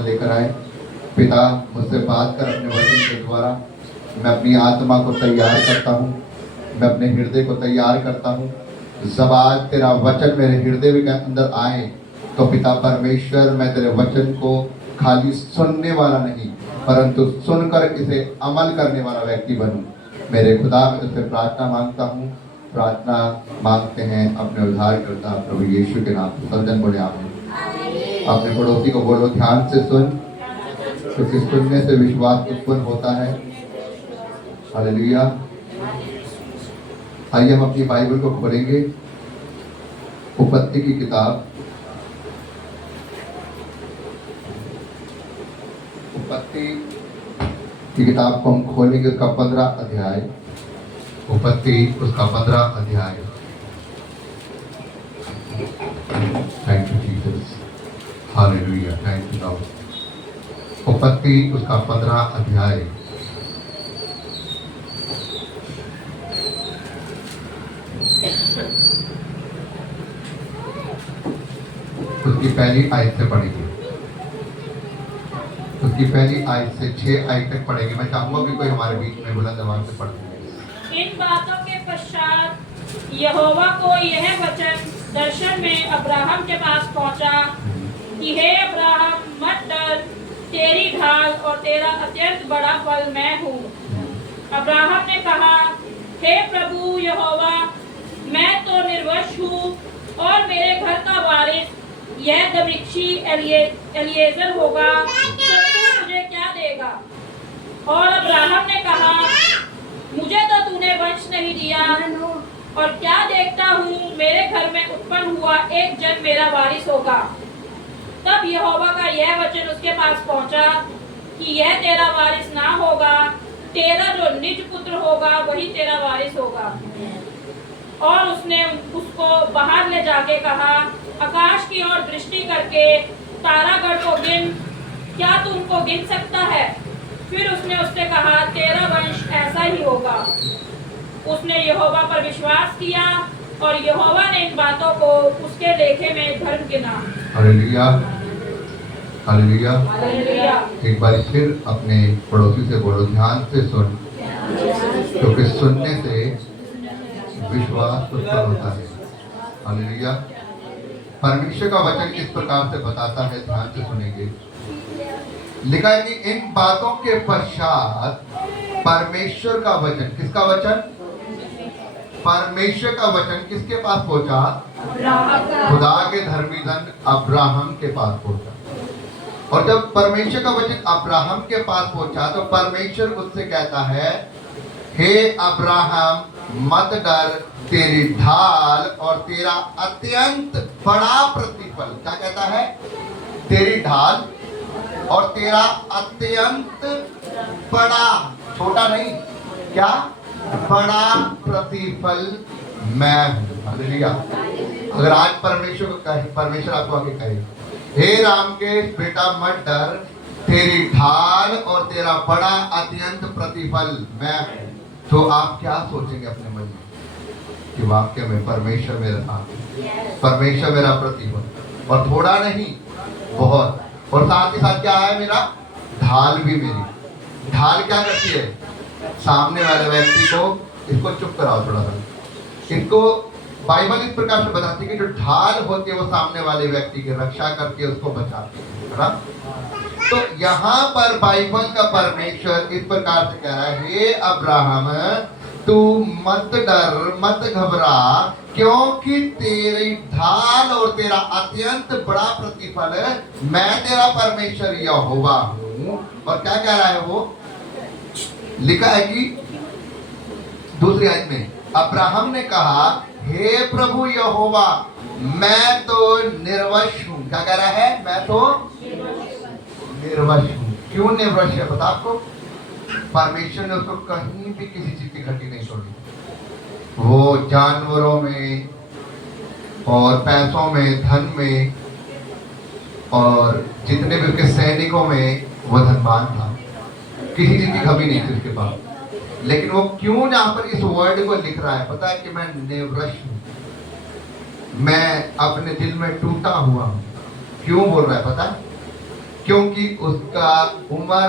लेकर आए। पिता, मुझसे बात कर अपने वचन के द्वारा। मैं अपनी आत्मा को तैयार करता हूँ, मैं अपने हृदय को तैयार करता हूँ। जब आज तेरा वचन मेरे हृदय के अंदर आए तो पिता परमेश्वर, मैं तेरे वचन को खाली सुनने वाला नहीं परंतु सुनकर इसे अमल करने वाला व्यक्ति बनूं। मेरे खुदा, मैं तुझसे प्रार्थना मांगता हूँ। प्रार्थना मांगते हैं अपने उद्धारकर्ता प्रभु यीशु के नाम से। सब जन बोले आमीन। अपने पड़ोसी को बोलो, ध्यान से सुन, क्योंकि सुनने से विश्वास उत्पन्न होता है। हालेलुया। आइए हम अपनी बाइबल को खोलेंगे। उत्पत्ति की किताब, उत्पत्ति की किताब को हम खोलेंगे, उसका 15 अध्याय। उत्पत्ति उसका 15 अध्याय। Thank you Jesus, hallelujah, thank you Lord. उत्पत्ति उसका 15 अध्याय। उसकी पहली आयत से पढ़ेंगे, उसकी पहली आयत से 6 आयत तक पढ़ेंगे। मैं चाहूंगा कि कोई हमारे बीच में बुलंद आवाज से पढ़ सके। इन बातों के पश्चात यहोवा को यह वचन दर्शन में अब्राहम के पास पहुंचा कि हे अब्राहम, मत डर, तेरी ढाल और तेरा अत्यंत बड़ा फल मैं हूँ। अब्राहम ने कहा, हे प्रभु यहोवा, मैं तो निर्वंश हूँ और मेरे घर का वारिस यह दमिश्की एलिएजर होगा, तो तू मुझे क्या देगा? और अब्राहम ने कहा, मुझे तो तूने वंश नहीं दिया, और क्या देखता हूँ, मेरे घर में उत्पन्न हुआ एक जन मेरा वारिस होगा। तब यहोवा का यह वचन उसके पास पहुंचा कि यह तेरा वारिस ना होगा, तेरा जो निज पुत्र होगा वही तेरा वारिस होगा। और उसने उसको बाहर ले जाके कहा, आकाश की ओर दृष्टि करके तारागण को गिन, क्या तू उनको गिन सकता है? फिर उसने उससे कहा, तेरा वंश ऐसा ही होगा। उसने यहोवा पर विश्वास किया और यहोवा ने इन बातों को उसके लेखे में धर्म गिना। Hallelujah, hallelujah, hallelujah. एक बार फिर अपने पड़ोसी से बोलो, ध्यान से सुन, क्योंकि सुनने से विश्वास उत्पन्न होता है। हालेलुया। परमेश्वर का वचन किस प्रकार से बताता है, ध्यान से सुनेंगे। लिखा है कि इन बातों के पश्चात परमेश्वर का वचन, किसका वचन? परमेश्वर का वचन किसके पास पहुंचा? खुदा के धर्मी जन अब्राहम के पास पहुंचा। और जब परमेश्वर का वचन अब्राहम के पास पहुंचा तो परमेश्वर उससे कहता है, हे अब्राहम, मत डर, तेरी ढाल और तेरा अत्यंत बड़ा प्रतिफल। क्या कहता है? तेरी ढाल और तेरा अत्यंत बड़ा, छोटा नहीं, क्या? बड़ा प्रतिफल मैं हूं। हालेलुया। अगर आज परमेश्वर को कहे, परमेश्वर आपको आके कहे, हे राम के बेटा मत डर, तेरी ढाल और तेरा बड़ा अत्यंत प्रतिफल मैं हूं, तो आप क्या सोचेंगे अपने मन में कि वाक्य में परमेश्वर मेरा साथ, परमेश्वर मेरा प्रतिफल, और थोड़ा नहीं बहुत, और साथ ही साथ क्या है? मेरा ढाल भी मेरी। ढाल क्या करती है? सामने वाले व्यक्ति को, इसको चुप कराओ थोड़ा सा, इनको बाइबल इस प्रकार से बताती है कि जो ढाल होती है वो सामने वाले व्यक्ति की रक्षा करती है, उसको बचाती है ना। तो यहाँ पर बाइबल का परमेश्वर इस प्रकार से कह रहा है, हे अब्राहम, तू मत डर, मत घबरा, क्योंकि तेरी ढाल और तेरा अत्यंत बड़ा प्रतिफल मैं तेरा परमेश्वर यहोवा हूँ। और क्या कह रहा है वो? लिखा है कि दूसरी आयत में अब्राहम ने कहा, हे प्रभु यहोवा, मैं तो निर्वंश हूँ। क्या कह रहा है? मैं तो निर्वंश हूँ। क्यों निर्वंश है पता आपको? परमेश्वर ने उसको कहीं भी किसी चीज की घटी नहीं छोड़ी। वो जानवरों में और पैसों में, धन में, और जितने भी उसके सैनिकों में वो धनवान था, किसी चीज की कमी नहीं थी उसके पास। लेकिन वो क्यों यहाँ पर इस वर्ड को लिख रहा है पता है? कि मैं निर्वंश हूँ, मैं अपने दिल में टूटा हुआ हूँ। क्यों बोल रहा है पता है? क्योंकि उसका उम्र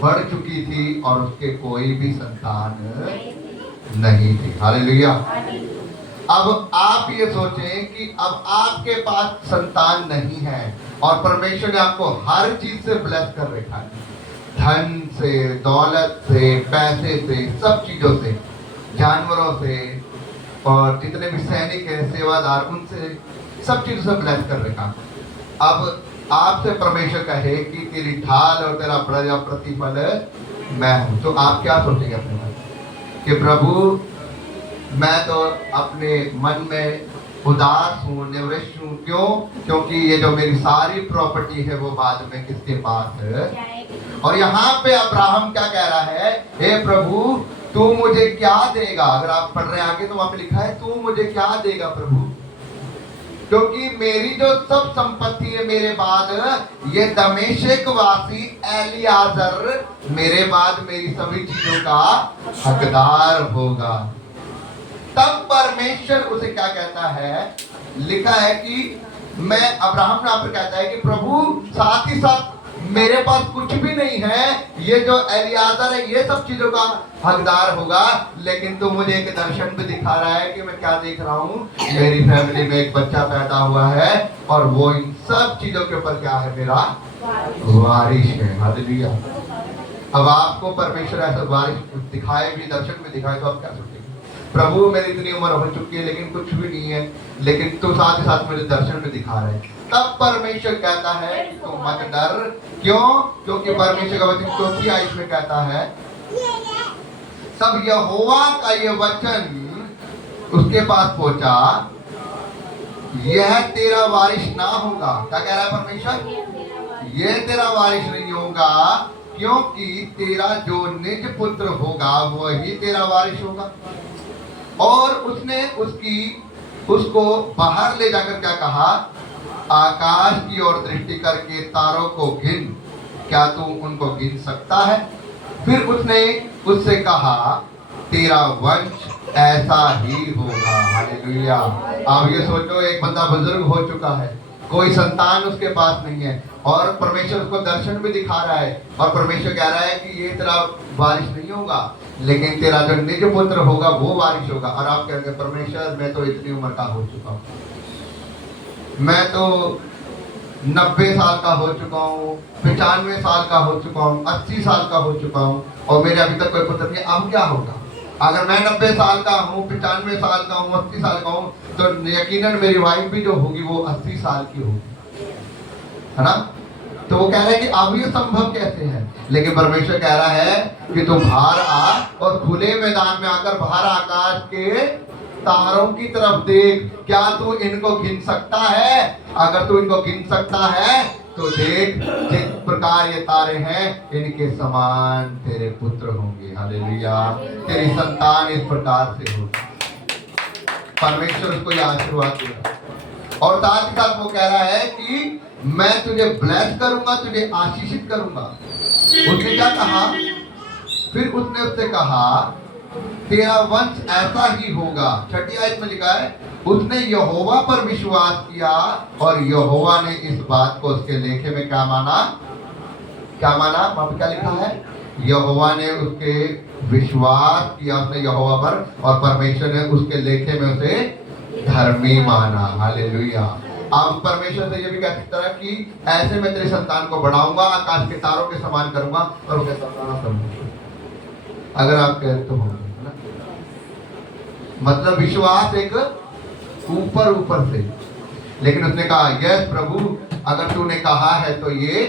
बढ़ चुकी थी और उसके कोई भी संतान नहीं थी। हालेलुया। अब आप ये सोचें कि अब आपके पास संतान नहीं है और परमेश्वर ने आपको हर चीज से ब्लेस कर रखा है, धन से, दौलत से, पैसे से, सब चीजों से, जानवरों से, और जितने भी सैनिक हैं, सेवादार, उनसे, सब चीजों से ब्लेस कर रखा। अब आपसे परमेश्वर कहे कि तेरी ढाल और तेरा प्रतिफल मैं हूं, तो आप क्या सोचेंगे अपने मन कि प्रभु मैं तो अपने मन में उदास हूँ, निवृत्त हूँ। क्यों? क्योंकि ये जो मेरी सारी प्रॉपर्टी है वो बाद में किसके पास है। और यहाँ पे अब्राहम क्या कह रहा है, हे प्रभु तू मुझे क्या देगा। अगर आप पढ़ रहे हैं आगे तो वहां पे लिखा है तू मुझे क्या देगा प्रभु, क्योंकि मेरी जो सब संपत्ति है मेरे बाद, ये दमिश्क वासी एलियाजर मेरे बाद मेरी सभी चीजों का हकदार होगा। तब परमेश्वर उसे क्या कहता है, लिखा है कि मैं, अब्राहम यहाँ पर कहता है कि प्रभु साथ ही साथ मेरे पास कुछ भी नहीं है, ये जो एलियाजर है ये सब चीजों का हकदार होगा, लेकिन तू मुझे एक दर्शन भी दिखा रहा है कि मैं क्या देख रहा हूँ, मेरी फैमिली में एक बच्चा पैदा हुआ है और वो इन सब चीजों के ऊपर क्या है, मेरा वारिश है। हालेलुया। अब आपको परमेश्वर ऐसा वारिश दिखाए भी, दर्शन में दिखाए, तो आप क्या सोचेंगे, प्रभु मेरी इतनी उम्र हो चुकी है लेकिन कुछ भी नहीं है, लेकिन तू साथ ही साथ मुझे दर्शन में दिखा रहा है। तब परमेश्वर कहता है तू मत डर। क्यों? क्योंकि परमेश्वर का वचन 4 आयत में कहता है, तब यहोवा का ये वचन उसके पास पहुंचा, यह तेरा वारिश ना होगा। क्या कह रहा है परमेश्वर, यह तेरा वारिश नहीं होगा, क्योंकि तेरा जो निज पुत्र होगा वही तेरा वारिश होगा। और उसने उसको बाहर ले जाकर क्या कहा, आकाश की ओर दृष्टि करके तारों को गिन, क्या तू उनको गिन सकता है। फिर उसने उससे कहा तेरा वंश ऐसा ही होगा। हालेलुया। आप ये सोचो, एक बंदा बुजुर्ग हो चुका है, कोई संतान उसके पास नहीं है, और परमेश्वर उसको दर्शन भी दिखा रहा है, और परमेश्वर कह रहा है कि ये तेरा वारिश नहीं होगा, लेकिन तेरा जो निज पुत्र होगा वो वारिश होगा। और आप कहेंगे परमेश्वर मैं तो इतनी उम्र का हो चुका हूँ, मैं तो 90 साल का हो चुका हूँ, 95 साल का हो चुका हूँ, 80 साल का हो चुका हूँ, और मेरे अभी तक कोई पुत्र नहीं। अब क्या होगा? अगर मैं 90 साल का हूँ, 95 साल का हूँ, 80 साल का हूँ, तो यकीनन मेरी वाइफ भी जो होगी वो 80 साल की होगी, है ना। तो वो कह रहे हैं कि अब ये संभव कैसे है, लेकिन परमेश्वर कह रहा है कि तुम बाहर आ और खुले मैदान में आकर बाहर आकाश के तारों की तरफ देख, क्या तू इनको गिन सकता है? अगर तू इनको गिन सकता है तो देख जिस प्रकार ये तारे हैं इनके समान तेरे पुत्र होंगे। हालेलुया। तेरी संतान इस प्रकार से होगी। परमेश्वर उसको ये आशीर्वाद दे रहा है, और साथ ही साथ वो कह रहा है कि मैं तुझे ब्लेस करूंगा, तुझे आशीषित करूंगा। उसने क्या कहा? फिर उसने उससे कहा तेरा वंश ऐसा ही होगा। 6 आयत में लिखा है, उसने यहोवा पर विश्वास किया और यहोवा ने इस बात को उसके लेखे में क्या माना? क्या माना? वहां पर क्या लिखा है? यहोवा ने उसके विश्वास किया, उसने यहोवा पर, और परमेश्वर ने उसके लेखे में उसे धर्मी माना। हालेलुया। अब परमेश्वर से ये भी कह सकता है कि ऐसे मैं तेरे संतान को बढ़ाऊंगा, आकाश के तारों के समान करूंगा, और उसे समझूंगा। अगर आप कहते तो होंगे, है ना। मतलब विश्वास एक ऊपर ऊपर से, लेकिन उसने कहा यस प्रभु अगर तूने कहा है तो ये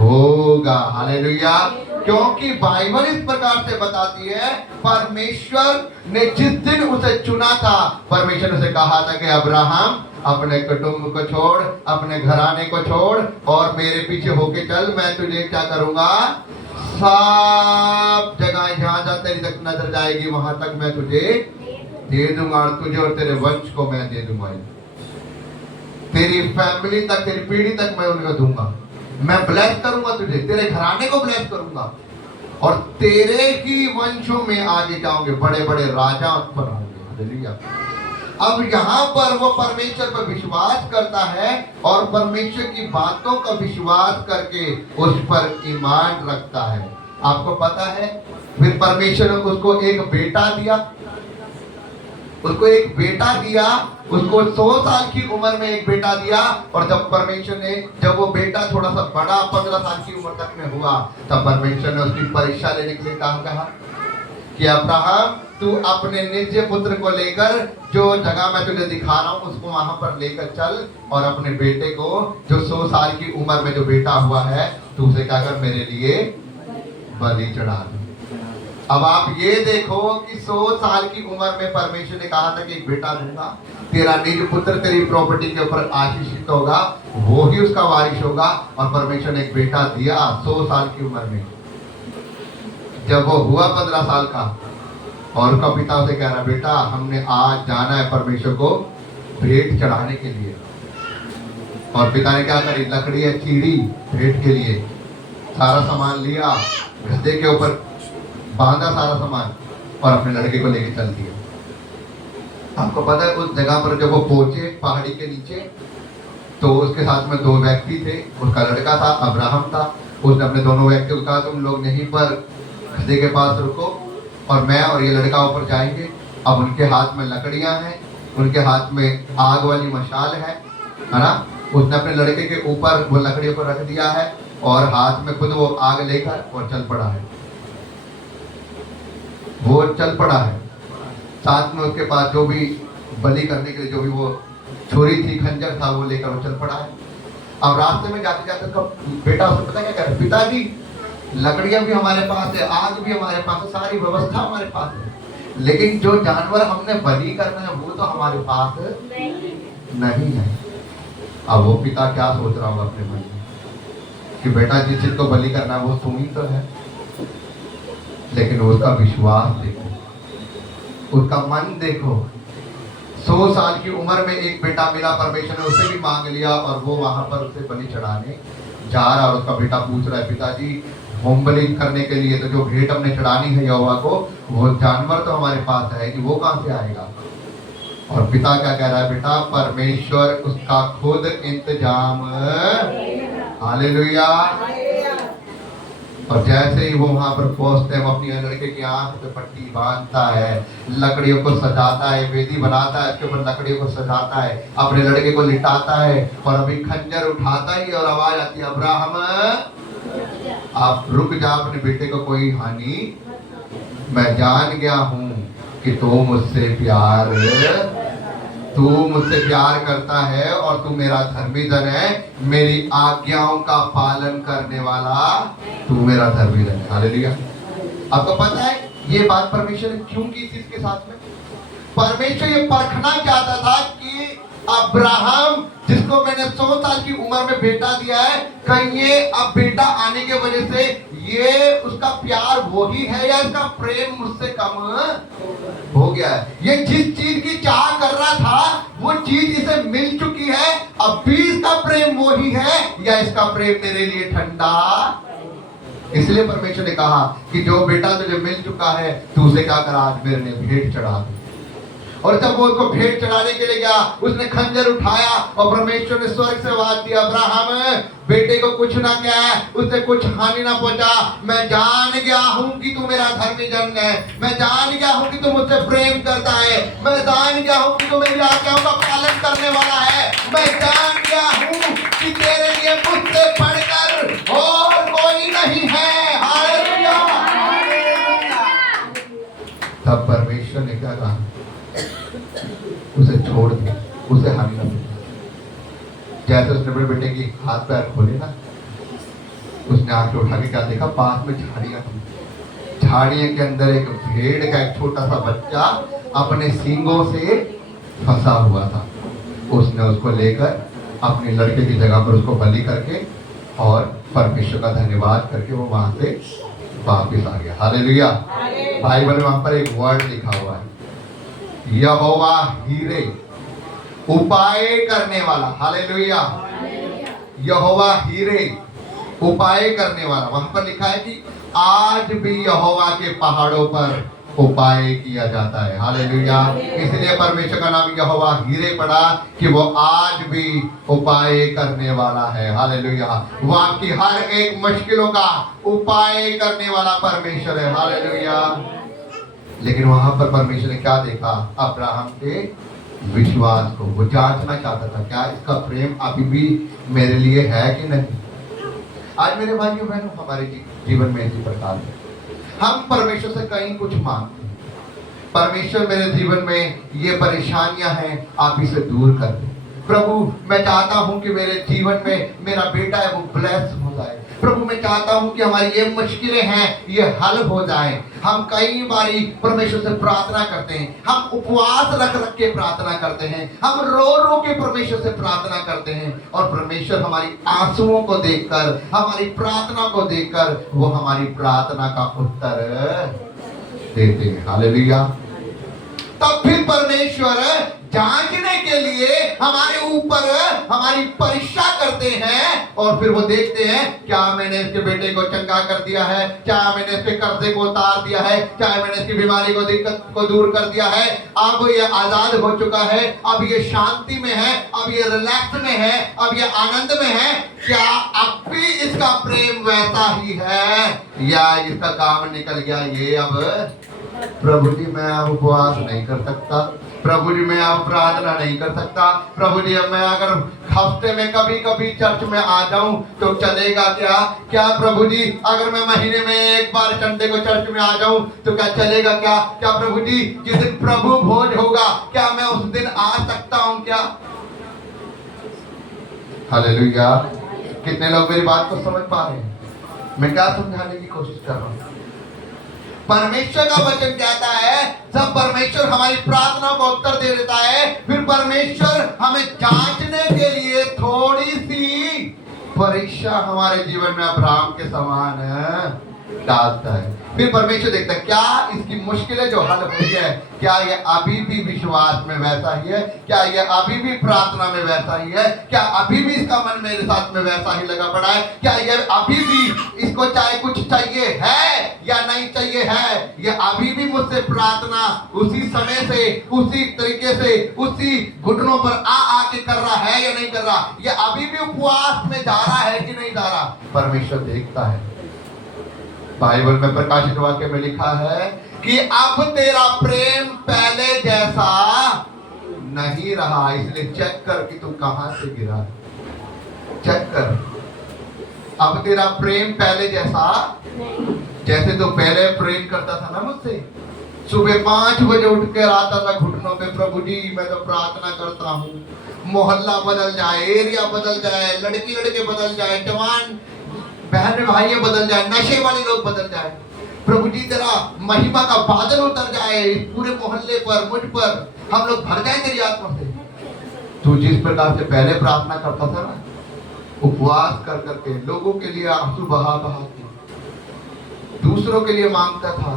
होगा। हालेलुया। क्योंकि बाइबल इस प्रकार से बताती है, परमेश्वर ने जिस दिन उसे चुना था, परमेश्वर ने उसे कहा था कि अब्राहम अपने कुटुंब को छोड़, अपने घराने को छोड़ और मेरे पीछे होके चल, मैं तुझे क्या करूंगा, सब जगह जहां जहां तेरी तक नजर जाएगी वहां तक मैं तुझे दे दूंगा, और तुझे और तेरे वंश को मैं दे दूंगा, तेरी फैमिली तक, तेरी पीढ़ी तक मैं उनको दूंगा, मैं ब्लेस करूंगा तुझे, तेरे घराने को ब्लेस करूंगा, और तेरे ही वंशों में आगे जाओगे बड़े बड़े राजा उत्पन्न होंगे। हालेलुया। अब यहाँ पर वो परमेश्वर पर विश्वास करता है और परमेश्वर की बातों का विश्वास करके उस पर ईमान रखता है। आपको पता है फिर परमेश्वर ने उसको एक बेटा दिया, उसको एक बेटा दिया, उसको 100 साल की उम्र में एक बेटा दिया। और जब परमेश्वर ने, जब वो बेटा थोड़ा सा बड़ा 15 साल की उम्र तक में हुआ, तब परमेश्वर ने उसकी परीक्षा लेने के लिए कहा कि अब्राहम तू अपने निज पुत्र को लेकर जो जगह मैं तुझे दिखा रहा हूँ उसको वहां पर लेकर चल, और अपने बेटे को जो 100 साल की उम्र में जो बेटा हुआ है तू उसे क्या कर, मेरे लिए बलि चढ़ा दे। अब आप ये देखो कि 100 साल की उम्र में परमेश्वर ने कहा था कि एक बेटा दूंगा, तेरा निज पुत्र तेरी प्रॉपर्टी के ऊपर आशीषित होगा, वो ही उसका वारिस होगा। और परमेश्वर ने एक बेटा दिया 100 साल की उम्र में। जब वो हुआ 15 साल का, और उसका पिता उसे कह रहा, बेटा हमने आज जाना है परमेश्वर को भेंट चढ़ाने के लिए। और पिता ने क्या करी, लकड़ी है चीड़ी भेंट के लिए, सारा सामान लिया, गधे के ऊपर बांधा सारा सामान, और अपने लड़के को लेके चल दिया। आपको पता है उस जगह पर जब वो पहुंचे पहाड़ी के नीचे, तो उसके साथ में 2 व्यक्ति थे, उसका लड़का था, अब्राहम था। उसने अपने दोनों व्यक्तियों को कहा तुम लोग यहीं पर गधे के पास रुको और मैं और ये लड़का ऊपर जाएंगे। अब उनके हाथ में लकड़ियां हैं, उनके हाथ में आग वाली मशाल है ना। उसने अपने लड़के के ऊपर वो लकड़ियों को रख दिया है और हाथ में खुद वो आग लेकर और चल पड़ा है, वो चल पड़ा है। साथ में उसके पास जो भी बलि करने के लिए जो भी वो छुरी थी, खंजर था, वो लेकर वो चल पड़ा है। अब रास्ते में जाते जाते उसका बेटा उसको पता क्या कह रहा है, पिताजी लकड़ियां भी हमारे पास है, आग भी हमारे पास है, सारी व्यवस्था हमारे पास है, लेकिन जो जानवर हमने बलि करना है वो तो हमारे पास नहीं है। अब वो पिता क्या सोच रहा होगा अपने मन में कि बेटा जिस चीज को बलि करना है वो तुम ही तो है। लेकिन उसका विश्वास देखो, उसका मन देखो। 100 साल की उम्र में एक बेटा मिला, परमेश्वर ने उसे भी मांग लिया और वो वहां पर उसे बलि चढ़ाने जा रहा। और उसका बेटा पूछ रहा है, पिताजी होम बलि करने के लिए तो जो भेंट हमने चढ़ानी है यहोवा को, वो जानवर तो हमारे पास है कि वो कहां से आएगा। और पिता क्या कह रहा है, बेटा परमेश्वर उसका खुद इंतजाम, हालेलुया। और जैसे ही वो वहां पर पहुंचते हैं, वो अपनी लड़के की आंख पे पट्टी बांधता है, लकड़ियों को सजाता है, वेदी बनाता है, उसके ऊपर लकड़ियों को सजाता है, अपने लड़के को लिटाता है और अभी खंजर उठाता ही और आवाज आती है, अब्राहम आप रुक जा, अपने बेटे को कोई हानि, मैं जान गया हूं कि तू मुझसे प्यार करता है और तू मेरा धर्मी जन है, मेरी आज्ञाओं का पालन करने वाला तू मेरा धर्मी जन है। हालेलुया। आपको पता है ये बात परमेश्वर ने क्यों की थी इसके साथ में? परमेश्वर ये परखना चाहता था कि अब्राहम जिसको मैंने 100 साल की उम्र में बेटा दिया है, कहीं ये अब बेटा आने के वजह से ये उसका प्यार वही है या इसका प्रेम मुझसे कम हो गया है। ये जिस चीज की चाह कर रहा था वो चीज इसे मिल चुकी है, अब भी इसका प्रेम वही है या इसका प्रेम मेरे लिए ठंडा। इसलिए परमेश्वर ने कहा कि जो बेटा तुझे मिल चुका है तू उसे क्या करा, आज मेरे लिए भेंट चढ़ा दे। और जब वो उसको भेंट चढ़ाने के लिए गया, उसने खंजर उठाया और परमेश्वर ने स्वर्ग से आवाज दी, अब्राहम बेटे को कुछ ना क्या है, उसे कुछ हानि ना पहुंचा, मैं जान गया हूं कि तू मेरा धर्मी जन है, मैं जान गया हूं कि तू मुझसे प्रेम करता है, मैं जान गया हूं कि तू मेरी आज्ञाओं का पालन करने वाला है, मैं जान गया हूं कि तेरे लिए मुझसे बढ़कर और कोई नहीं है। हालेलुया। तब परमेश्वर ने क्या कहा, उसे छोड़ दिया, उसे हानि न पहुंचा। जैसे उसने अपने बेटे की हाथ पैर खोले ना, उसने आंखें उठा के क्या देखा, पास में झाड़ियां थी, झाड़ियों के अंदर एक भेड़ का एक छोटा सा बच्चा अपने सींगों से फंसा हुआ था। उसने उसको लेकर अपने लड़के की जगह पर उसको बलि करके और परमेश्वर का धन्यवाद करके वो वहां से वापिस आ गया। हालेलुया। बाइबल में वहां पर एक वर्ड लिखा हुआ है, यहोवा हीरे, उपाय करने वाला। हालेलुया। यहोवा हीरे, उपाय करने वाला। वहां पर लिखा है कि आज भी यहोवा के पहाड़ों पर उपाय किया जाता है। हालेलुया। इसलिए परमेश्वर का नाम यहोवा हीरे पड़ा कि वो आज भी उपाय करने वाला है। हालेलुया। वो आपकी हर एक मुश्किलों का उपाय करने वाला परमेश्वर है। हालेलुया। लेकिन वहां पर परमेश्वर ने क्या देखा? अब्राहम के विश्वास को। वो जांचना चाहता था क्या इसका प्रेम अभी भी मेरे लिए है कि नहीं। आज मेरे भाइयों बहनों, हमारे जीवन में इसी प्रकार है, हम परमेश्वर से कहीं कुछ मांगते हैं, परमेश्वर मेरे जीवन में ये परेशानियां हैं, आप इसे दूर कर दें। प्रभु मैं चाहता हूं कि मेरे जीवन में मेरा बेटा है वो ब्लेस हो जाए। प्रभु मैं चाहता हूं कि हमारी ये मुश्किलें हैं ये हल हो जाए। हम कई बारी परमेश्वर से प्रार्थना करते हैं, हम उपवास रख रख के प्रार्थना करते हैं, हम रो रो के परमेश्वर से प्रार्थना करते हैं, और परमेश्वर हमारी आंसुओं को देखकर, हमारी प्रार्थना को देखकर वो हमारी प्रार्थना का उत्तर देते हैं। हालेलुया। तब फिर परमेश्वर जांचने के लिए हमारे ऊपर हमारी परीक्षा करते हैं, और फिर वो देखते हैं क्या मैंने इसके बेटे को चंगा कर दिया है, क्या मैंने इसके कर्जे को उतार दिया है, क्या मैंने इसकी बीमारी को दिक्कत को दूर कर दिया है। अब ये आजाद हो चुका है, अब ये शांति में है, अब ये रिलैक्स में है, अब ये आनंद में है। क्या अब भी इसका प्रेम वैसा ही है या इसका काम निकल गया? ये अब प्रभु जी मैं अब उपवास नहीं कर सकता, प्रभु जी मैं अब प्रार्थना नहीं कर सकता, प्रभु जी अब मैं अगर हफ्ते में कभी कभी चर्च में आ जाऊं तो चलेगा क्या? क्या प्रभु जी अगर मैं महीने में एक बार संडे को चर्च में आ जाऊं तो क्या चलेगा क्या? क्या प्रभु जी जिस दिन प्रभु भोज होगा क्या मैं उस दिन आ सकता हूं क्या? हालेलुया। कितने लोग मेरी बात को समझ पा रहे हैं? मैं क्या समझाने की कोशिश कर रहा हूं? परमेश्वर का वचन कहता है जब परमेश्वर हमारी प्रार्थना को उत्तर दे देता है, फिर परमेश्वर हमें जांचने के लिए थोड़ी सी परीक्षा हमारे जीवन में अब्राहम के समान डालता है। फिर परमेश्वर देखता है क्या इसकी मुश्किलें जो हल हुई है, क्या ये अभी भी विश्वास में वैसा ही है, क्या ये अभी भी प्रार्थना में वैसा ही है, क्या अभी भी इसका मन मेरे साथ में वैसा ही लगा पड़ा है, क्या ये अभी भी इसको चाहे कुछ चाहिए है या नहीं चाहिए है, ये अभी भी मुझसे प्रार्थना उसी समय से, उसी तरीके से, उसी घुटनों पर आ के कर रहा है या नहीं कर रहा, ये अभी भी उपवास में जा रहा है कि नहीं जा रहा। परमेश्वर देखता है। बाइबल में प्रकाशित वाक्य में लिखा है कि अब तेरा प्रेम पहले जैसा नहीं रहा, इसलिए चेक कर कि तू कहां से गिरा। चेक कर, अब तेरा प्रेम पहले जैसा, जैसे तो पहले प्रेम करता था ना मुझसे, सुबह 5 बजे उठ कर आता था घुटनों पे, प्रभु जी मैं तो प्रार्थना करता हूँ, मोहल्ला बदल जाए, एरिया बदल जाए, लड़की लड़के बदल जाए, जवान बहन भाई बदल जाए, नशे वाले लोग बदल जाए, प्रभु जी तेरा महिमा का बादल उतर जाए पूरे मोहल्ले पर, मुझ पर, हम लोग भर जाए तेरी आत्मा से। तू जिस प्रकार से पहले प्रार्थना करता था ना, उपवास कर करके लोगों के लिए आंसू बहा बहा के दूसरों के लिए मांगता था,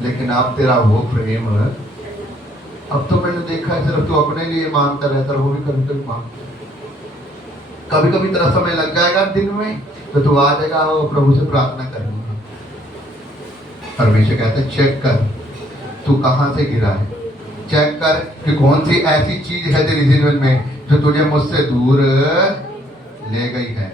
लेकिन अब तेरा वो प्रेम है, अब तो मैंने देखा है सिर्फ तू अपने लिए मांगता रहता, वो भी कभी कभी मांगता, कभी कभी तेरा समय लग जाएगा दिन में तो तू आ जाएगा वो प्रभु से प्रार्थना करने। परमेश्वर कहते हैं चेक कर तू कहां से गिरा है, चेक कर कि कौन सी ऐसी चीज है तेरे जीवन में जो तुझे मुझसे दूर ले गई है।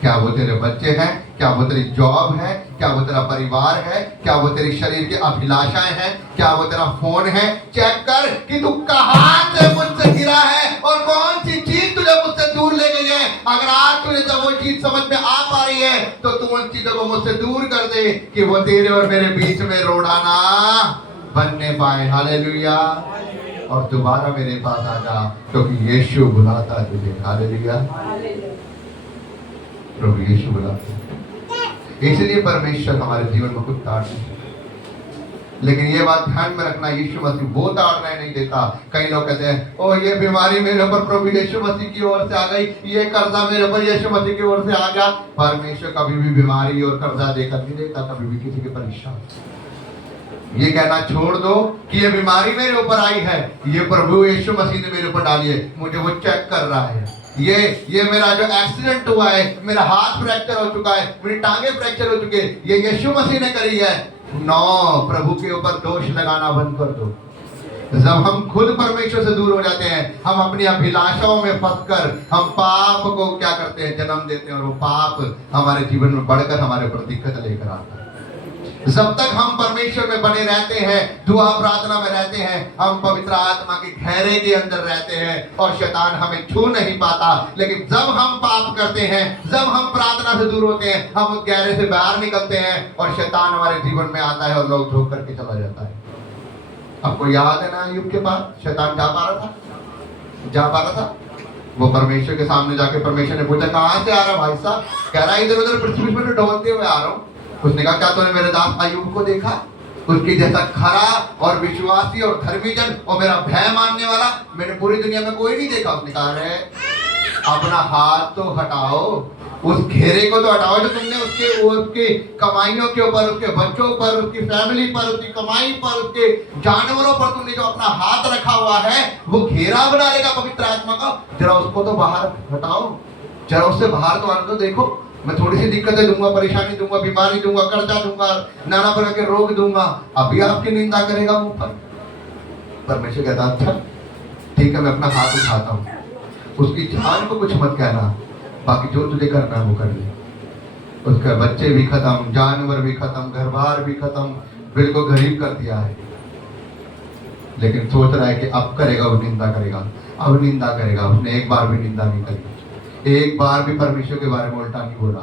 क्या वो तेरे बच्चे हैं, क्या वो तेरी जॉब है, क्या वो तेरा परिवार है, क्या वो तेरी शरीर की अभिलाषाएं हैं, क्या वो तेरा फोन है। चेक कर कि तू कहां से मुझसे गिरा है और कौन सी चीज तुझे मुझसे दूर ले गई है। अगर आज तुझे जब वो चीज समझ में आ पा रही है तो तू उन चीजों को मुझसे दूर कर दे कि वो तेरे और मेरे बीच में रोड़ाना बनने पाए। हालेलुया। और दोबारा मेरे पास आ जा क्योंकि यीशु बुलाता तुझे। हालेलुया। प्रभु यीशु बुलाता। इसलिए परमेश्वर हमारे जीवन में कुछ ताड़ नहीं, लेकिन ये बात ध्यान में रखना, यीशु मसीह वो ताड़ना नहीं देता। कई लोग कहते हैं ओ ये बीमारी मेरे ऊपर प्रभु यीशु मसीह की ओर से आ गई, ये कर्जा मेरे ऊपर यीशु मसीह की ओर से आ गया। परमेश्वर कभी भी बीमारी और कर्जा देकर नहीं देता, कभी भी किसी की परीक्षा। ये कहना छोड़ दो कि ये बीमारी मेरे ऊपर आई है, ये प्रभु यीशु मसीह ने मेरे ऊपर डाली है, मुझे वो चेक कर रहा है। ये मेरा जो एक्सीडेंट हुआ है, मेरा हाथ फ्रैक्चर हो चुका है, मेरी टांगे फ्रैक्चर हो चुके हैं, ये यीशु मसीह ने करी है। 9 प्रभु के ऊपर दोष लगाना बंद कर दो। जब हम खुद परमेश्वर से दूर हो जाते हैं, हम अपनी अभिलाषाओं में फंसकर हम पाप को क्या करते हैं, जन्म देते हैं, और वो पाप हमारे जीवन में बढ़कर हमारे ऊपर दिक्कत लेकर आता है। जब तक हम परमेश्वर में बने रहते हैं, दुआ प्रार्थना में रहते हैं, हम पवित्र आत्मा के घेरे के अंदर रहते हैं और शैतान हमें छू नहीं पाता। लेकिन जब हम पाप करते हैं, जब हम प्रार्थना से दूर होते हैं, हम उस घेरे से बाहर निकलते हैं और शैतान हमारे जीवन में आता है और लोग धोख करके चला जाता है। आपको याद है ना, अय्यूब के पास शैतान जा पा रहा था। वो परमेश्वर के सामने जाके परमेश्वर ने पूछा, कहां से आ रहा भाई साहब? कह रहा है इधर उधर पृथ्वी पर ढोलते हुए आ रहा हूँ। उसने कहा, क्या तूने मेरे दास अय्यूब को देखा? उसकी जैसा खरा और विश्वासी और धर्मी जन और मेरा भय मानने वाला मैंने पूरी दुनिया में कोई नहीं देखा। उसने कहा, अरे अपना हाथ तो हटाओ, उस घेरे को तो हटाओ जो तुमने उसके कमाइयों के ऊपर, उसके बच्चों पर, उसकी फैमिली पर, उसकी कमाई पर, उसके जानवरों पर तुमने जो अपना हाथ रखा हुआ है, वो घेरा बना लेगा पवित्र आत्मा का। जरा उसको तो बाहर हटाओ, जरा उससे बाहर तो आने दो। देखो मैं थोड़ी सी दिक्कतें दूंगा, परेशानी दूंगा, बीमारी दूंगा, कर्जा दूंगा, नाना प्रकार के रोग दूंगा, अभी आपकी निंदा करेगा मुंह पर। परमेश्वर कहता, अच्छा ठीक है, मैं अपना हाथ उठाता हूँ, उसकी जान को कुछ मत कहना, बाकी जो तुझे करना है वो कर ले। उसके बच्चे भी खत्म, जानवर भी खत्म, घर बार भी खत्म, बिल्कुल गरीब कर दिया है। लेकिन सोच रहा है कि अब करेगा, वो निंदा करेगा, अब निंदा करेगा। उसने एक बार भी निंदा नहीं करी, एक बार भी परमेश्वर के बारे में उल्टा नहीं बोला,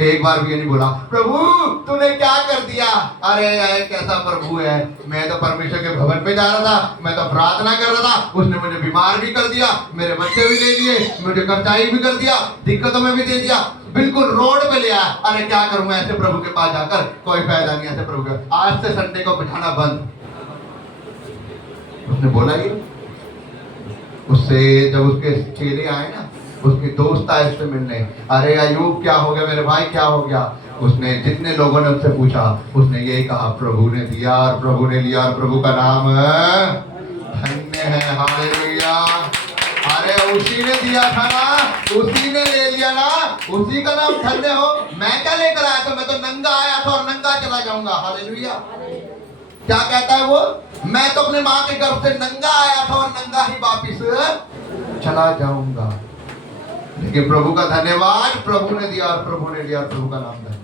एक बार भी ये नहीं बोला, प्रभु तूने क्या कर दिया? अरे यार कैसा प्रभु है, मैं तो परमेश्वर के भवन में जा रहा था, मैं तो प्रार्थना कर रहा था, उसने मुझे बीमार भी कर दिया, मेरे बच्चे भी ले लिए, मुझे कर्जाई भी कर दिया, दिक्कतों में भी दे दिया, बिल्कुल रोड पे ले आया। अरे क्या करूंगा ऐसे प्रभु के पास जाकर, कोई फायदा नहीं ऐसे प्रभु के। आज से संडे को बिठाना बंद। उसने बोला ये। उससे जब उसके चेले आए ना, उसके दोस्त आए उससे मिलने, अरे अय्यूब क्या हो गया मेरे भाई, क्या हो गया? उसने जितने लोगों ने उससे पूछा, उसने यही कहा, प्रभु ने दिया और प्रभु ने लिया और प्रभु का नाम धन्य है। हालेलुया। अरे उसी ने दिया था ना, उसी ने ले लिया ना, उसी का नाम धन्य हो। मैं क्या लेकर आया था? मैं तो नंगा आया था और नंगा चला जाऊंगा। हालेलुया। क्या कहता है वो? मैं तो अपने माँ के गर्भ से नंगा आया था और नंगा ही वापिस चला जाऊंगा। लेकिन प्रभु का धन्यवाद, प्रभु ने दिया और प्रभु ने लिया और प्रभु का नाम धन्य।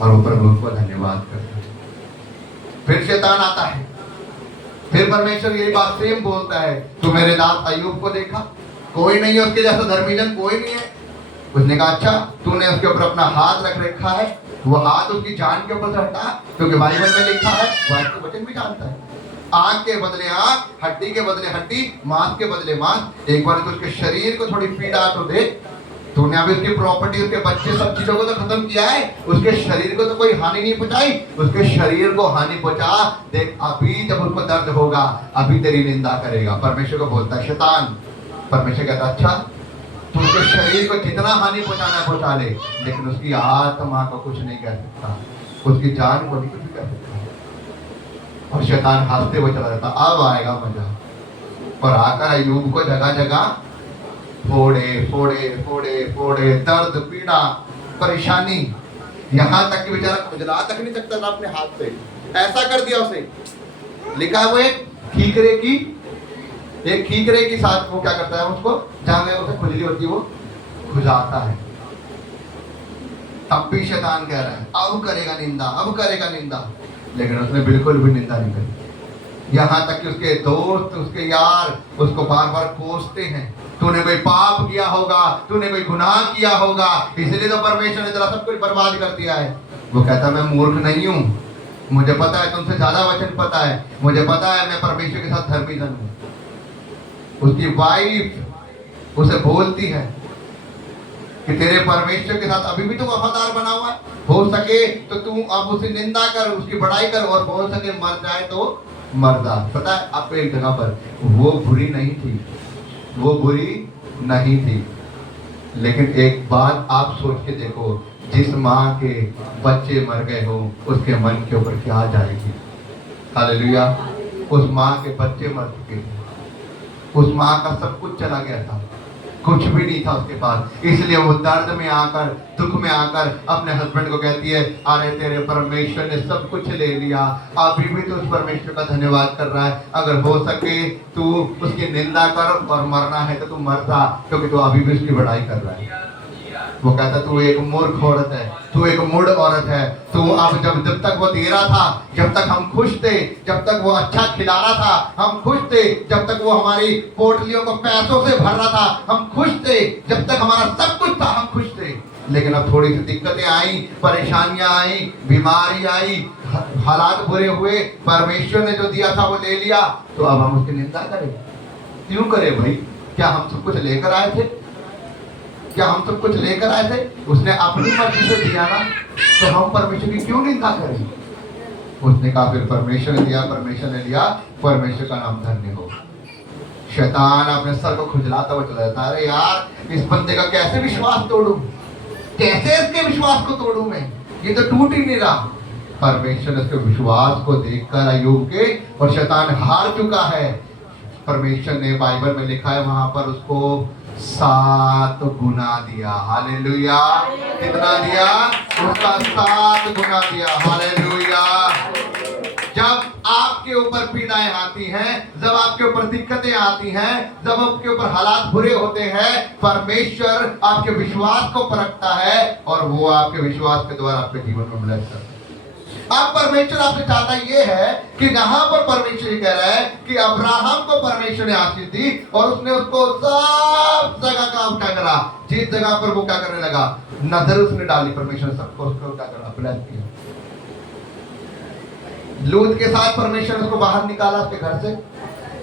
और वो प्रभु को धन्यवाद करता है। फिर शैतान आता है, फिर परमेश्वर यही बात सेम बोलता है, तू मेरे दास अय्यूब को देखा, कोई नहीं है उसके जैसा धर्मी जन, कोई नहीं है। उसने कहा, अच्छा तूने उसके ऊपर अपना हाथ रख रखा है, वो हाथ उसकी जान के ऊपर से हटा, क्योंकि बाइबल में लिखा है, वो वचन भी जानता है, आंख के बदले आंख, हड्डी के बदले हड्डी, मांस के बदले मांस। एक बार तो उसके शरीर को थोड़ी पीड़ा तो दे। तूने अभी उसकी प्रॉपर्टी, उसके बच्चे, सब चीजों को तो खत्म किया है, उसके शरीर को तो कोई हानि नहीं पहुंचाई, उसके शरीर को हानि पहुंचा। देख अभी जब उसको दर्द होगा, अभी तेरी निंदा करेगा। परमेश्वर को बोलता है शैतान। परमेश्वर कहता, अच्छा तू उसके शरीर को जितना हानि पहुंचाना पहुंचा ले, लेकिन उसकी आत्मा को कुछ नहीं कर सकता, उसकी जान को नहीं कुछ कर सकता। और शैतान हंसते हुए चला जाता। अब आएगा मजा। और आकर अय्यूब को जगह जगह फोड़े फोड़े फोड़े फोड़े, दर्द, पीड़ा, परेशानी, यहाँ तक कि बेचारा खुजला तक नहीं सकता था अपने हाथ से, ऐसा कर दिया उसे। लिखा है वो एक खीकरे की साथ वो क्या करता है, उसको जहां में उसे खुजली होती है वो खुजाता है। तब भी शैतान कह रहा है अब करेगा निंदा, अब करेगा निंदा, लेकिन उसने बिल्कुल भी निंदा नहीं करी। यहाँ तक कि उसके दोस्त, उसके यार उसको बार बार कोसते हैं, तूने कोई पाप किया होगा, तूने कोई गुनाह किया होगा, इसलिए तो परमेश्वर ने तेरा सब कुछ बर्बाद कर दिया है। वो कहता मैं मूर्ख नहीं हूँ, मुझे पता है तुमसे ज्यादा वचन पता है, मुझे पता है मैं परमेश्वर के साथ धर्मी जन हूँ। उसकी वाइफ उसे बोलती है कि तेरे परमेश्वर के साथ अभी भी तो वफादार बना हुआ है, हो सके तो तू अब उसकी निंदा कर, उसकी बड़ाई कर, और हो सके मर जाए तो मर जा। पता है आपको एक जगह पर वो बुरी नहीं थी, वो बुरी नहीं थी, लेकिन एक बात आप सोच के देखो, जिस माँ के बच्चे मर गए हो उसके मन के ऊपर क्या जाएगी। हालेलुया। उस माँ के बच्चे मर चुके थे, उस माँ का सब कुछ चला गया था, कुछ भी नहीं था उसके पास। इसलिए वो दर्द में आकर, दुख में आकर अपने हस्बैंड को कहती है, अरे तेरे परमेश्वर ने सब कुछ ले लिया, अभी भी तो उस परमेश्वर का धन्यवाद कर रहा है। अगर हो सके तू उसकी निंदा कर और मरना है तो तू मर जा, क्योंकि तू अभी भी उसकी बड़ाई कर रहा है। वो कहता तू एक मूर्ख औरत है, तू एक मूढ़ औरत है। तू अब जब तक वो तेरा था, जब तक हम खुश थे, जब तक वो अच्छा खिला रहा था हम खुश थे, जब तक वो हमारी पोटलियों को पैसों से भर रहा था हम खुश थे, जब तक हमारा सब कुछ था हम खुश थे। लेकिन अब थोड़ी सी दिक्कतें आई, परेशानियां आई, बीमारी आई, हालात बुरे हुए, परमेश्वर ने जो दिया था वो ले लिया, तो अब हम उसकी निंदा करें? क्यों करें भाई? क्या हम सब कुछ लेकर आए थे? क्या हम सब कुछ लेकर आए थे? उसने अपनी मर्जी से दिया ना, तो हम परमेश्वर की क्यों निंदा करें? उसने कहा फिर परमेश्वर ने दिया, परमेश्वर ने दिया, परमेश्वर का नाम धन्य हो। शैतान अपने सर को खुजलाता हुआ चला जाता है, अरे यार इस बंदे का कैसे विश्वास तोड़ूं, कैसे इसके विश्वास को तोड़ूं मैं, ये तो टूट ही नहीं रहा। परमेश्वर ने उसके विश्वास को देखकर अय्यूब के, और शैतान हार चुका है। परमेश्वर ने बाइबल में लिखा है वहां पर उसको 7 गुना दिया। हालेलुया। कितना दिया? उसका 7 गुना दिया। हालेलुया। जब आपके ऊपर पीड़ाएं आती हैं, जब आपके ऊपर दिक्कतें आती हैं, जब आपके ऊपर हालात बुरे होते हैं, परमेश्वर आपके विश्वास को परखता है और वो आपके विश्वास के द्वारा आपके जीवन में ब्लेस करता है। अब परमेश्वर आपसे चाहता ये है कि जहां पर परमेश्वर कह रहा है कि अब्राहम को परमेश्वर ने आशीष दी और उसने उसको सब जगह का क्या करा, जिस जगह पर वो क्या करने लगा, नजर उसने डाली, परमेश्वर सबको उसको क्या करा, ब्लेस किया। लूत के साथ परमेश्वर ने उसको बाहर निकाला उसके घर से,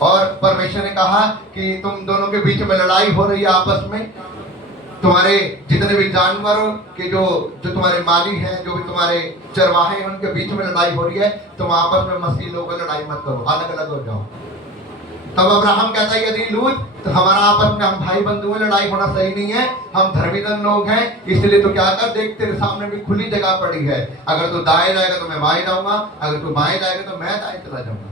और परमेश्वर ने कहा कि तुम दोनों के बीच में लड़ाई हो रही है आपस में, तुम्हारे जितने भी जानवरों के जो तुम्हारे माली हैं, जो भी तुम्हारे चरवाहे हैं, उनके बीच में लड़ाई हो रही है, तुम आपस में मसीह लोगों लड़ाई मत करो, अलग अलग हो जाओ। तब अब्राहम कहता है यदि लूत तो हमारा आपस में, हम भाई बंधु में लड़ाई होना सही नहीं है, हम धर्मीजन लोग हैं, इसलिए तो क्या कर, देख तेरे सामने भी खुली जगह पड़ी है, अगर तू दाएं जाएगा तो मैं बाएं जाऊंगा, अगर तू बाएं जाएगा तो मैं दाएं चला जाऊंगा,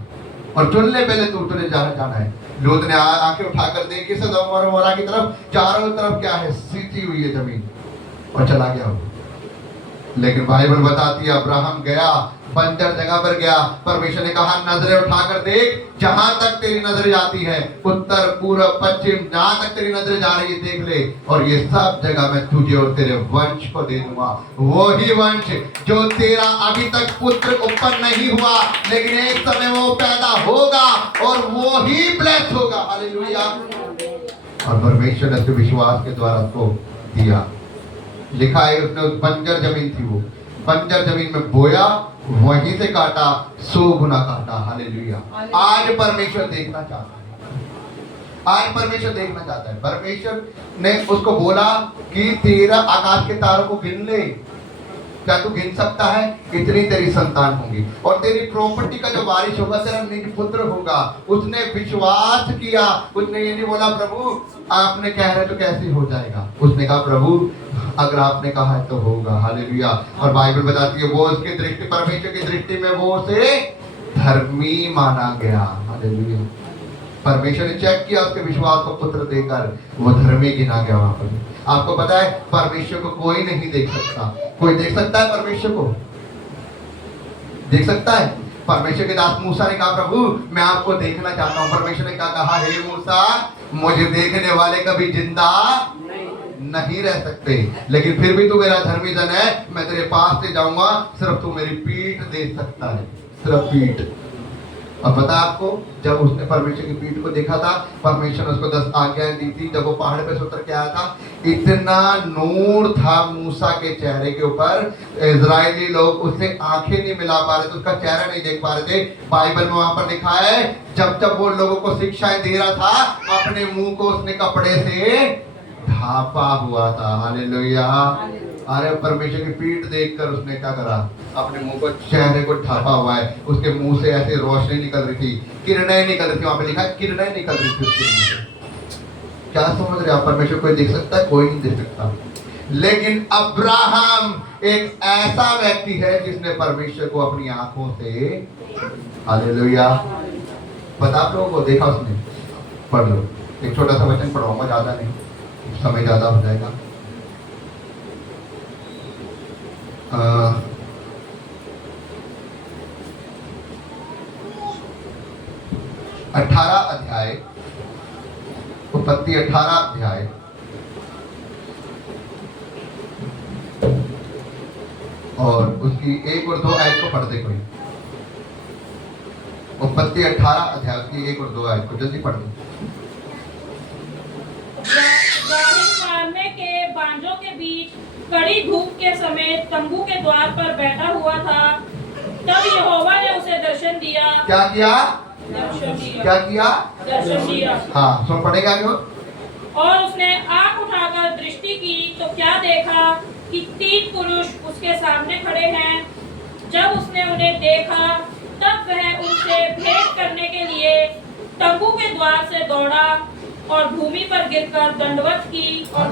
और चुन ले पहले तू, तुझे जाना है। लूत ने आंखें उठाकर देखी सदोम और मोरा की तरफ, चारों तरफ क्या है, सीधी हुई है जमीन, और चला गया वो। लेकिन बाइबल बताती है अब्राहम गया, बंजर जगह पर गया, परमेश्वर ने कहा नजरें उठाकर देख, जहां तक तेरी नजरें जाती है, उत्तर पूर्व पश्चिम, जहां तक तेरी नजरें जा रही है देख ले, और ये सब जगह मैं तुझे और तेरे वंश को दे दूंगा। वो ही वंश जो तेरा अभी तक पुत्र उत्पन्न नहीं हुआ, लेकिन एक समय वो पैदा होगा और वो ही ब्लेस होगा। हालेलुया। और परमेश्वर ने उसके विश्वास के द्वारा उसको दिया। लिखा है उसने उस बंजर जमीन थी, वो बंजर जमीन में बोया, वहीं से काटा, 100 गुना काटा। हालेलुया। आज परमेश्वर देखना चाहता है, आज परमेश्वर देखना चाहता है। परमेश्वर ने उसको बोला कि तेरा आकाश के तारों को गिन ले, क्या तू गिन सकता है? इतनी तेरी संतान होंगी, और तेरी प्रॉपर्टी का जो वारिस होगा तेरा निज पुत्र होगा। उसने विश्वास किया, उसने ये नहीं बोला प्रभु आपने कह रहे तो कैसे हो जाएगा, उसने कहा प्रभु अगर आपने कहा है तो होगा। हालेलुया। और बाइबल बताती है वो उसकी दृष्टि, परमेश्वर की दृष्टि में वो उसे धर्मी माना गया। हालेलुया। परमेश्वर ने चेक किया उसके विश्वास को पुत्र देकर, वो धर्मी गिना गया वहां पर। आपको पता है परमेश्वर को कोई नहीं देख सकता। कोई देख सकता है परमेश्वर को? देख सकता है? परमेश्वर के दास मूसा ने कहा प्रभु मैं आपको देखना चाहता हूँ। परमेश्वर ने क्या कहा, हे मूसा मुझे देखने वाले कभी जिंदा नहीं रह सकते, लेकिन फिर भी तू मेरा धर्मी जन है, मैं तेरे पास से जाऊंगा, सिर्फ तू मेरी पीठ देख सकता है, सिर्फ पीठ। और पता आपको जब उसने परमेश्वर की पीठ को देखा था, परमेश्वर ने उसको 10 आज्ञाएं दी थी। जब वो पहाड़ पे से उतर के आया था, इतना नूर था मूसा के चेहरे के ऊपर, इजरायली लोग उससे आंखें नहीं मिला पा रहे थे, उसका चेहरा नहीं देख पा रहे थे। बाइबल में वहां पर लिखा है जब जब वो लोगों को शिक्षाएं दे रहा था, अपने मुंह को उसने कपड़े से ढापा हुआ था। हालेलुया। अरे परमेश्वर की पीठ देखकर उसने क्या करा, अपने मुंह को, चेहरे को ढापा हुआ है। उसके मुंह से ऐसे रोशनी निकल रही थी, किरणें निकल रही थी, वहां पे लिखा है किरणें निकल रही थी उसके मुंह से। क्या समझ रहे आप? परमेश्वर कोई देख सकता है? कोई नहीं देख सकता। लेकिन अब्राहम एक ऐसा व्यक्ति है जिसने परमेश्वर को अपनी आंखों से, हालेलुया, बता आप लोगों को देखा उसने। पढ़ लो, एक छोटा सा वचन पढ़ाऊंगा, ज्यादा नहीं। समय ज्यादा हो जाएगा। 18 अध्याय, उत्पत्ति 18 अध्याय और उसकी 1 और 2 आयत को पढ़ दे कोई। उत्पत्ति 18 अध्याय उसकी 1 और 2 आयत को जल्दी पढ़ दो। मारने के बांजों के बीच कड़ी धूप के समय तंबू के द्वार पर बैठा हुआ था। तब यहोवा ने उसे दर्शन दिया। क्या किया? दर्शन दिया। क्या किया? दर्शन दिया। हाँ, सुन पढ़ेगा क्यों? और उसने आंख उठाकर दृष्टि की तो क्या देखा कि 3 पुरुष उसके सामने खड़े हैं। जब उसने उन्हें देखा तब वह उनसे भेंट करने के लिए तंबू के द्वार से दौड़ा और भूमि पर गिरकर दंडवत की और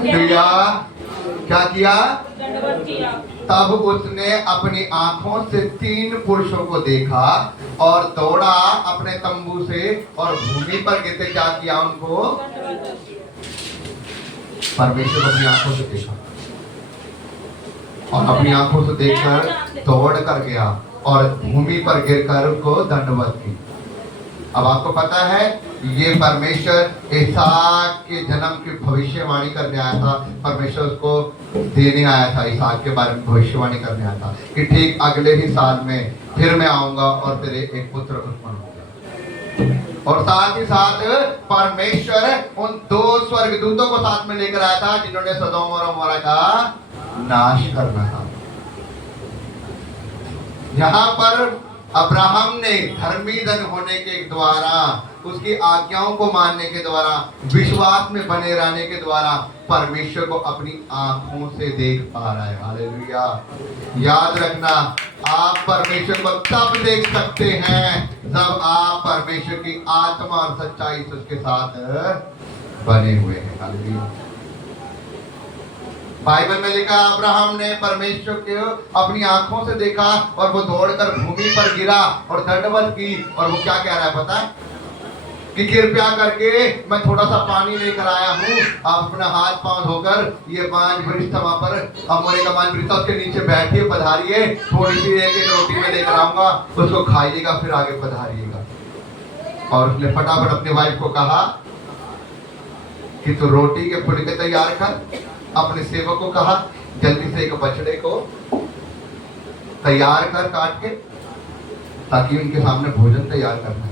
क्या किया? दंडवत किया। तब उसने अपनी आंखों से 3 पुरुषों को देखा और दौड़ा अपने तंबू से और भूमि पर गिरते क्या किया? उनको परमेश्वर अपनी आंखों से देखा और अपनी आंखों से देखकर दौड़ कर गया और भूमि पर गिरकर उनको दंडवत की। अब आपको पता है ये परमेश्वर इसहाक के जन्म की भविष्यवाणी करने आया था। परमेश्वर उसको देने आया था, इसहाक के बारे में भविष्यवाणी करने आया था कि ठीक अगले ही साल में फिर मैं आऊंगा और तेरे एक पुत्र उत्पन्न होगा। और साथ ही साथ परमेश्वर उन 2 स्वर्गदूतों को साथ में लेकर आया था जिन्होंने सदोम और अमोरा का नाश करना था। यहाँ पर अब्राहम ने धर्मी जन होने के द्वारा, उसकी आज्ञाओं को मानने के द्वारा, विश्वास में बने रहने के द्वारा परमेश्वर को अपनी आंखों से देख पा रहा है। हालेलुया। याद रखना, आप परमेश्वर को तब देख सकते हैं जब आप परमेश्वर की आत्मा और सच्चाई से उसके साथ बने हुए हैं। हालेलुया। बाइबल में लिखा अब्राहम ने परमेश्वर को अपनी आंखों से देखा और वो दौड़कर भूमि पर गिरा और दंडवत की। और वो क्या कह रहा है पता है? कि कृपया करके मैं थोड़ा सा पानी लेकर आया हूँ, आप अपना हाथ पांव धोकर ये 5 वृक्ष वहां पर अमोरे का 5 वृक्ष उसके नीचे बैठिए, पधारिए, थोड़ी सी एक रोटी में लेकर आऊंगा, उसको खाइएगा, फिर आगे पधारिएगा। और उसने फटाफट अपनी वाइफ को कहा कि तू रोटी के फुलके तैयार कर। अपने सेवक को कहा जल्दी से एक बछड़े को तैयार कर काट के, ताकि उनके सामने भोजन तैयार करना है।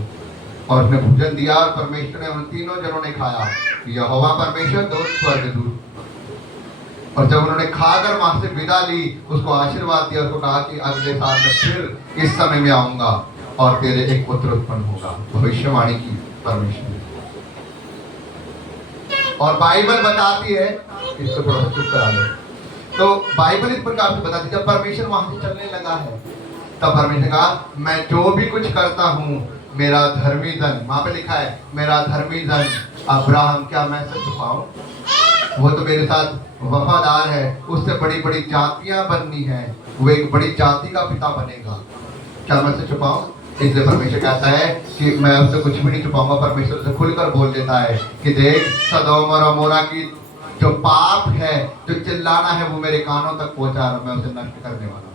और उसने भोजन दिया और परमेश्वर ने उन 3 जनों ने खाया, यहोवा परमेश्वर 2 स्वर्गदूत। और जब उन्होंने खाकर वहां से विदा ली, उसको आशीर्वाद दिया, उसको कहा कि अगले साल में फिर इस समय में आऊंगा और तेरे एक पुत्र उत्पन्न होगा। भविष्यवाणी की परमेश्वर। और बाइबल बताती है, इसको थोड़ा चुप करा लो, तो बाइबल इस प्रकार से बताती है जब परमेश्वर वहां से चलने लगा है तब परमेश्वर ने कहा मैं जो भी कुछ करता हूँ मेरा धर्मी जन, वहां पे लिखा है मेरा धर्मी जन अब्राहम, क्या मैं सच छुपाऊं? वो तो मेरे साथ वफादार है, उससे बड़ी बड़ी जातियां बननी है, वो एक बड़ी जाति का पिता बनेगा, क्या मैं सच छुपाऊं? इसलिए परमेश्वर कहता है कि मैं उससे कुछ भी नहीं छुपाऊंगा। परमेश्वर उसे खुलकर बोल देता है कि देख सदोम और अमोरा की जो पाप है, जो चिल्लाना है, वो मेरे कानों तक पहुंचा रहा, मैं उसे नष्ट करने वाला हूं।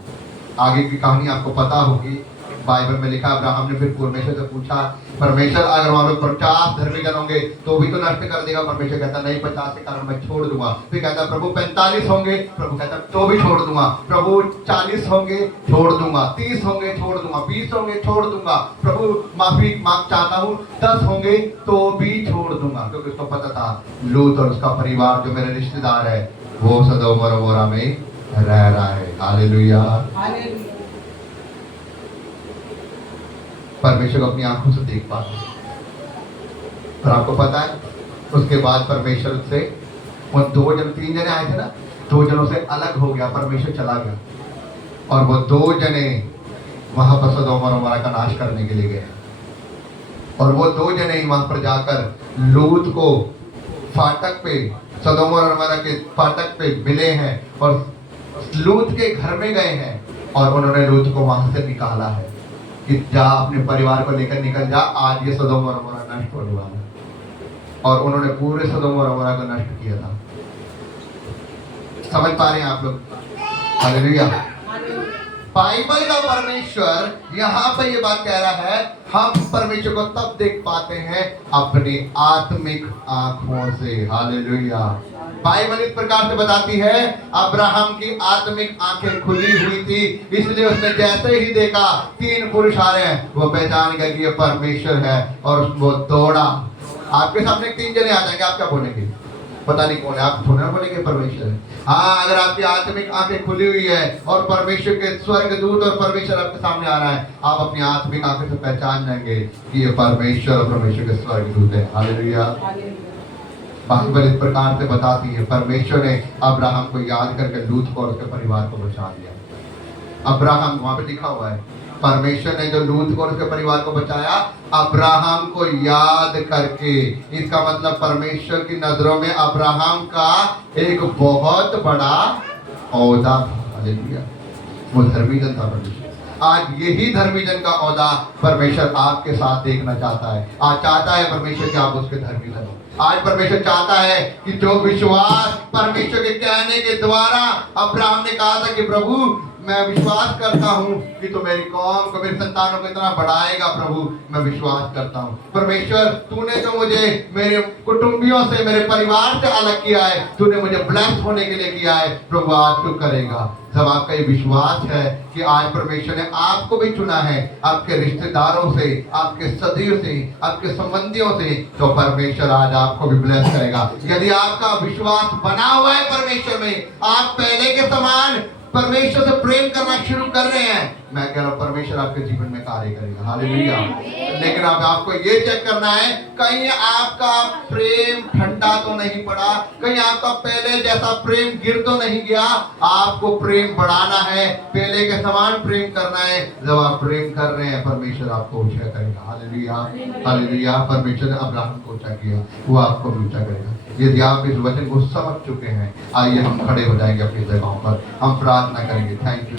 आगे की कहानी आपको पता होगी। बाइबल में लिखा अब्राहम ने फिर परमेश्वर से पूछा, परमेश्वर अगर वहां पे 50 धर्मी जन होंगे तो भी तो नष्ट कर देगा? परमेश्वर कहता नहीं, 50 के कारण मैं छोड़ दूंगा। फिर कहता प्रभु 45 होंगे, प्रभु कहता तो भी छोड़ दूंगा। प्रभु 40 होंगे छोड़ दूंगा, 30 होंगे छोड़ दूंगा, 20 होंगे छोड़ दूंगा। प्रभु माफी मांग चाहता हूँ, 10 होंगे तो भी छोड़ दूंगा। क्योंकि उसको पता था लूत और उसका परिवार जो मेरे रिश्तेदार है वो सदोम और अमोरा में रह रहा है। हालेलुया। परमेश्वर को अपनी आंखों से देख पा रहे। और आपको पता है उसके बाद परमेश्वर से उन 3 जने आए थे ना, 2 जनों से अलग हो गया, परमेश्वर चला गया और वो 2 जने वहां पर सदोम और अमोरा का नाश करने के लिए गए। और वो 2 जने ही वहां पर जाकर लूत को फाटक पे, सदोम और अमोरा के फाटक पे मिले हैं और लूत के घर में गए हैं और उन्होंने लूत को वहां से निकाला है कि जा अपने परिवार को लेकर निकल जा, आज ये सदोम और अमोरा नष्ट होने वाला है। और उन्होंने पूरे सदोम और अमोरा को नष्ट किया था। समझ पा रहे हैं आप लोग? हालेलुया। बाइबल का परमेश्वर यहाँ पे ये बात कह रहा है, हम परमेश्वर को तब देख पाते हैं अपनी आत्मिक आंखों से। हालेलुया। बाइबल इस प्रकार से बताती है, अब्राहम की आत्मिक आंखें खुली हुई थी, इसलिए उसने जैसे ही देखा 3 पुरुष आ रहे हैं, वो पहचान गया कि ये परमेश्वर है और वो दौड़ा। आपके सामने 3 जने आ जाएंगे, आप क्या बोलेंगे? पता नहीं कौन है, आप थोड़ा बोलेंगे परमेश्वर है। हाँ, अगर आपकी आत्मिक आंखें खुली हुई है और परमेश्वर के स्वर्गदूत और परमेश्वर आपके सामने आ रहा है, आप अपनी आत्मिक आंखें से पहचान जाएंगे कि ये परमेश्वर और परमेश्वर के स्वर्गदूत है। हालेलुया। बाइबल इस प्रकार से बताती है, परमेश्वर ने अब्राहम को याद करके लूत और उसके परिवार को बचा लिया। अब्राहम वहां पे लिखा हुआ है, परमेश्वर ने जो लूत और उसके परिवार को बचाया, अब्राहम को याद करके। इसका मतलब परमेश्वर की नजरों में अब्राहम का एक बहुत बड़ा औदा था। हालेलुया। वो धर्मी जन था परमेश्वर। आज यही धर्मी जन का औदा परमेश्वर आपके साथ देखना चाहता है। आज चाहता है परमेश्वर कि आप उसके धर्मी जन हो। आज परमेश्वर चाहता है कि जो विश्वास परमेश्वर के कहने के द्वारा अब्राहम ने कहा था कि प्रभु मैं विश्वास करता हूँ कि तो मेरी कौम को, मेरी संतानों को इतना बढ़ाएगा। प्रभु मैं विश्वास करता हूँ। परमेश्वर तूने तो मुझे मेरे कुटुंबियों से, मेरे परिवार से अलग किया है, तूने मुझे ब्लेस्ड होने के लिए किया है। प्रभु आज तू करेगा। जब आपका ये विश्वास है कि आज परमेश्वर ने आपको भी चुना है, आपके रिश्तेदारों से, आपके सदियों से, आपके संबंधियों से, तो परमेश्वर आज आपको भी ब्लेस करेगा। यदि आपका विश्वास बना हुआ है परमेश्वर में, आप पहले के समान परमेश्वर से प्रेम करना शुरू कर रहे हैं, मैं कह रहा हूं परमेश्वर आपके जीवन में कार्य करेगा। हालेलुया। लेकिन अब आपको ये चेक करना है, कहीं आपका प्रेम ठंडा तो नहीं पड़ा, कहीं आपका पहले जैसा प्रेम गिर तो नहीं गया। आपको प्रेम बढ़ाना है, पहले के समान प्रेम करना है। जब आप प्रेम कर रहे हैं, परमेश्वर आपको ऊंचा करेगा। हालेलुया। हालेलुया। परमेश्वर ने अब्राहम को ऊंचा किया, वो आपको भी ऊंचा करेगा। यदि आप इस वचन को समझ चुके हैं, आइए हम खड़े हो जाएंगे अपनी जगहों पर, हम प्रार्थना करेंगे। Thank you.